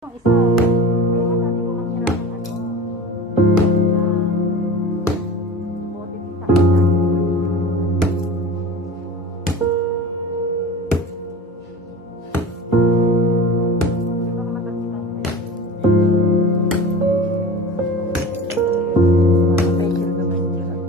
Yung isa. Kaya nga sabi ko, ang hirap ng bote din sa kanila. Di ba matasinan kayo? Matay sila naman dyan.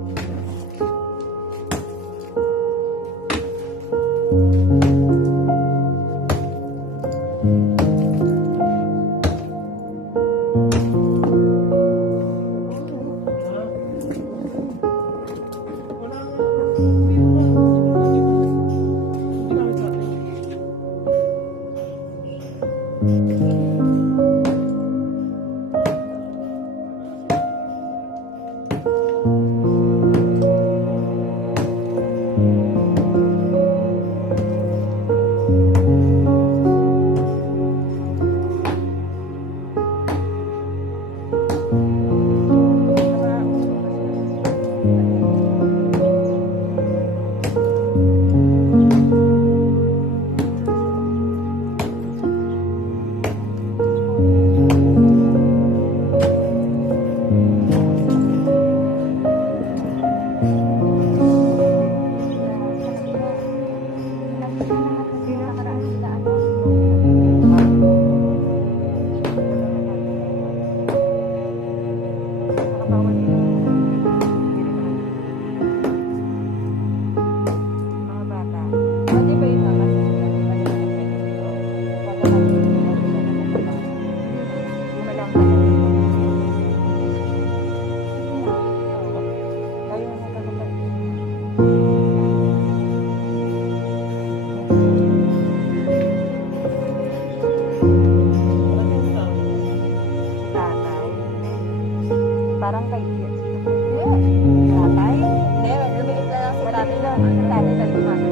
Parang kay tatay. Hindi, lumiit na lang si tatay lang. Ang tatay talaga namin.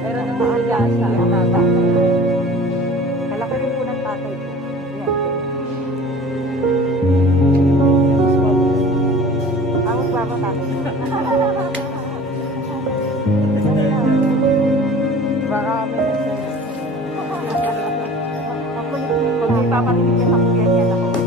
Pero nung maaga siya, ang bata. Kalaki rin po ng tatay ko. Ang magbaba tatay ko. Baka kami na siya. Pag ipaparinig ka sa kuya niya na ako.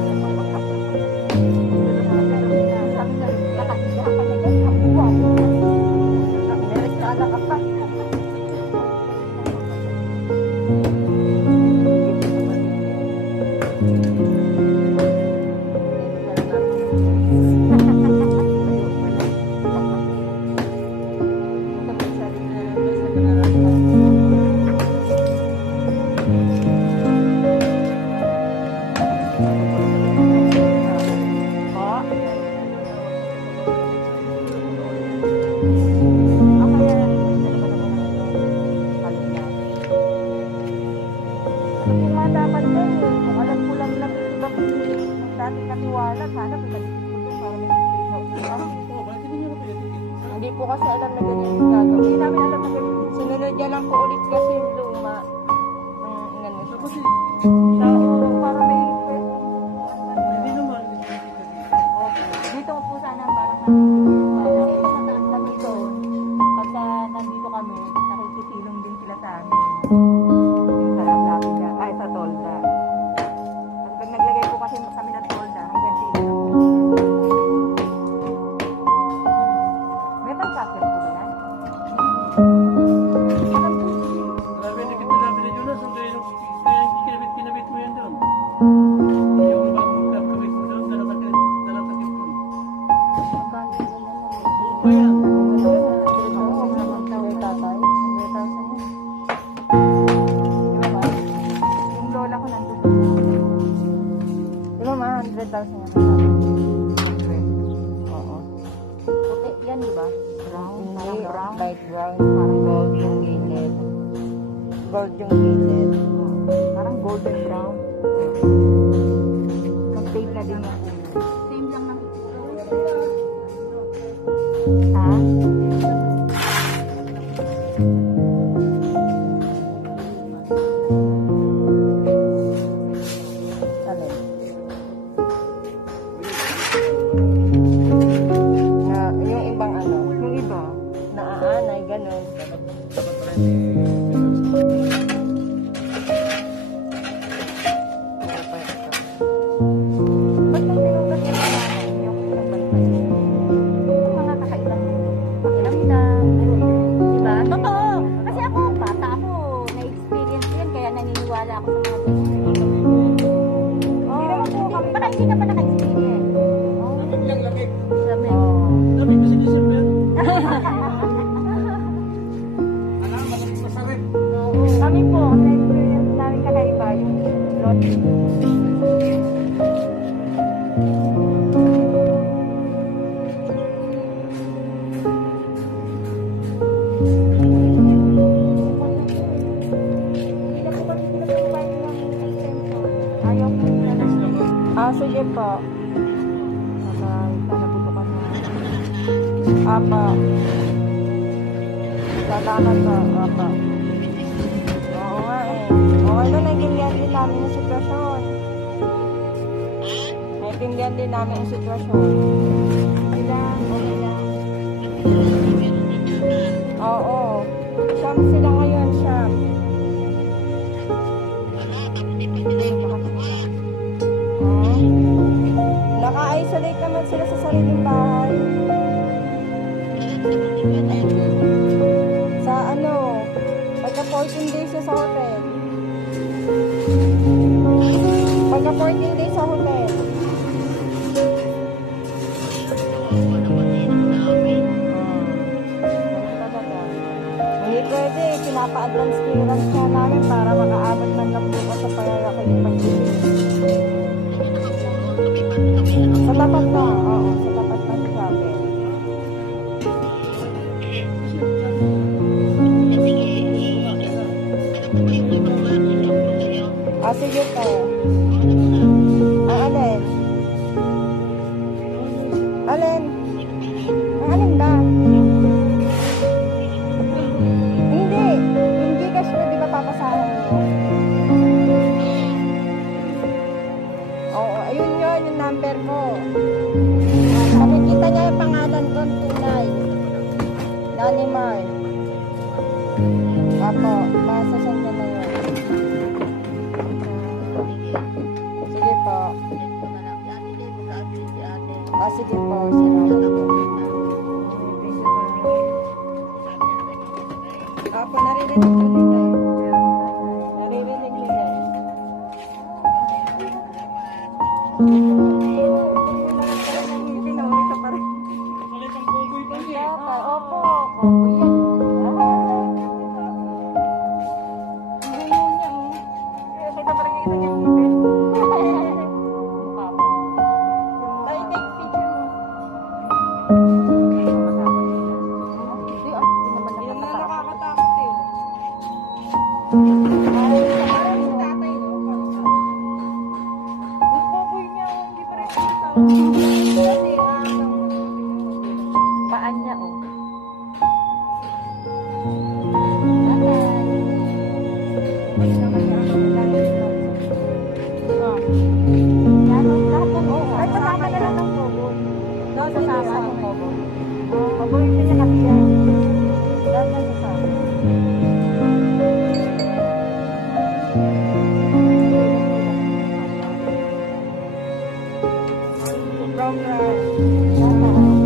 Dapat din, kung alam ko lang na iba ang dati katiwala, sana pinag-isip ko para may hindi po kasi alam na ganyan yung gagawin. Hindi namin alam na ganyan. Sinunod niya lang po ulit kasi yung luma. Ang siya kasi. Siya, para may hindi naman. Dito po sana parang mataas kami doon. Pagka nandito kami, nakikisilong din sila sa amin. Sa tolda. Pag naglagay po kasi kami ng tolda, hanggang dito na po. Metal jacket po ba yan? Grabe na kita namin na Jonas, kaya kinabit mo yan doon. Yung bagong kabit mo doon, nalatakit doon. Magkano yun na lang? Buko yan. $100,000 na sabi. Oo. Puti yan, di ba? Brown? Parang brown? Light brown. Parang gold yung gilid. Gold yung gilid. Parang golden brown. Mag-tape na din yung ulo. Same lang ng ha? Ayaw ko na lang. Sige po. Nabutukan na. Apa. Salamat po. Apa. Oo nga eh. Okay na, naiintindihan din namin yung sitwasyon. Naiintindihan din namin yung sitwasyon. Okay lang. Oo. Siyam sila ngayon, siyam. Naka-isolate naman sila sa sariling bahay. Sa pagka 14 days siya sa hotel. Pagka 14 days sa hotel. Hindi pwede, pinapa-advance clearance nga namin para makaabot man lang bukas sa payayakay yung pag-ibig. Sa tapat na, oo, sa tapat na si Sabi. Sige po. Alin? Alin? Alin ba? Hindi kasi di ba papasahan mo? Oo, ayun yun, yung number ko. Nakikita niya yung pangalan ko, tunay. Danimar. Apo, masasend niya na yun. Sige po. Sige po, salamat po. Apo, narinig ko nila. Narinig nila. Opo, paan niya, oh. Ay, kasama na lang ng Kobo. Doon, sasama ng Kobo. Paborito niya kasi yan. Doon na sasama. Brown rice. Sa loob.